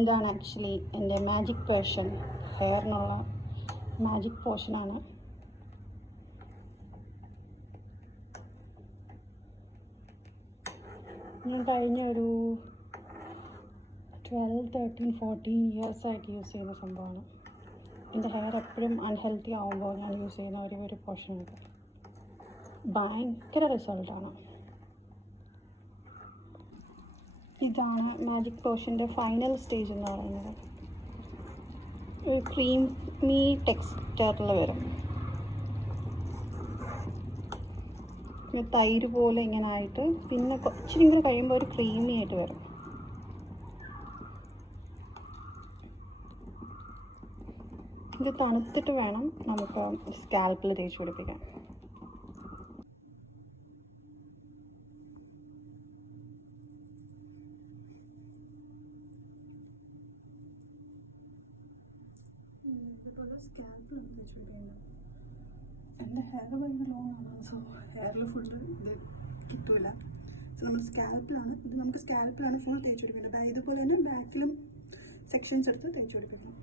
ഇതാണ് ആക്ച്വലി എൻ്റെ magic portion, ഹെയറിനുള്ള magic പോർഷനാണ്. ഞാൻ കഴിഞ്ഞ ഒരു 12, 13, 14 ഇയേഴ്സായിട്ട് യൂസ് ചെയ്യുന്ന സംഭവമാണ്. എൻ്റെ ഹെയർ എപ്പോഴും അൺഹെൽത്തി ആകുമ്പോൾ ഞാൻ യൂസ് ചെയ്യുന്ന ഒരു പോർഷനാണ്. ഭയങ്കര റിസൾട്ടാണ്. ഇതാണ് മാജിക് പോർഷൻ്റെ ഫൈനൽ സ്റ്റേജ് എന്ന് പറയുന്നത്. ഒരു ക്രീമി ടെക്സ്ചറിൽ വരും. തൈര് പോലെ ഇങ്ങനെ ആയിട്ട് പിന്നെ ഇച്ചിരി കൂടെ കഴിയുമ്പോൾ ഒരു ക്രീമി ആയിട്ട് വരും. ഇത് തണുത്തിട്ട് വേണം നമുക്ക് സ്കാൽപ്പിൽ തേച്ച് പിടിപ്പിക്കാൻ. ഇതുപോലെ സ്കാൽപ്പിലാണ് തേച്ച് പിടിക്കേണ്ടത്. എൻ്റെ ഹെയർ ഭയങ്കര ലോങ് ആണ്, സോ ഹെയറിൽ ഫുള്ള് ഇത് കിട്ടില്ല. സോ നമ്മൾ സ്കാൽപ്പിലാണ്, ഇത് നമുക്ക് സ്കാൽപ്പിലാണ് ഫുൾ തേച്ച് പിടിക്കേണ്ടത്. ഇതുപോലെ തന്നെ ബാക്കിലും സെക്ഷൻസ് എടുത്ത് തേച്ച് പിടിപ്പിക്കണം.